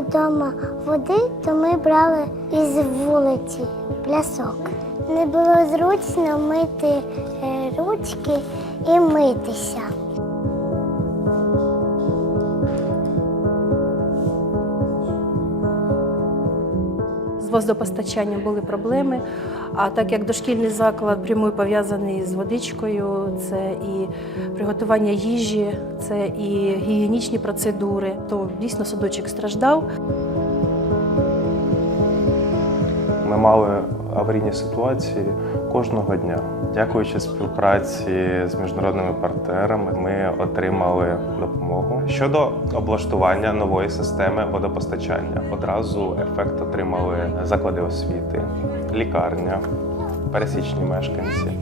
вдома води, то ми брали із вулиці плясок. Не було зручно мити е, ручки і митися. З водопостачанням були проблеми. А так як дошкільний заклад прямою пов'язаний з водичкою, це і приготування їжі, це і гігієнічні процедури, то дійсно садочок страждав. Ми мали аварійні ситуації кожного дня. Дякуючи співпраці з міжнародними партнерами, ми отримали допомогу щодо облаштування нової системи водопостачання. Одразу ефект отримали заклади освіти, лікарня, пересічні мешканці.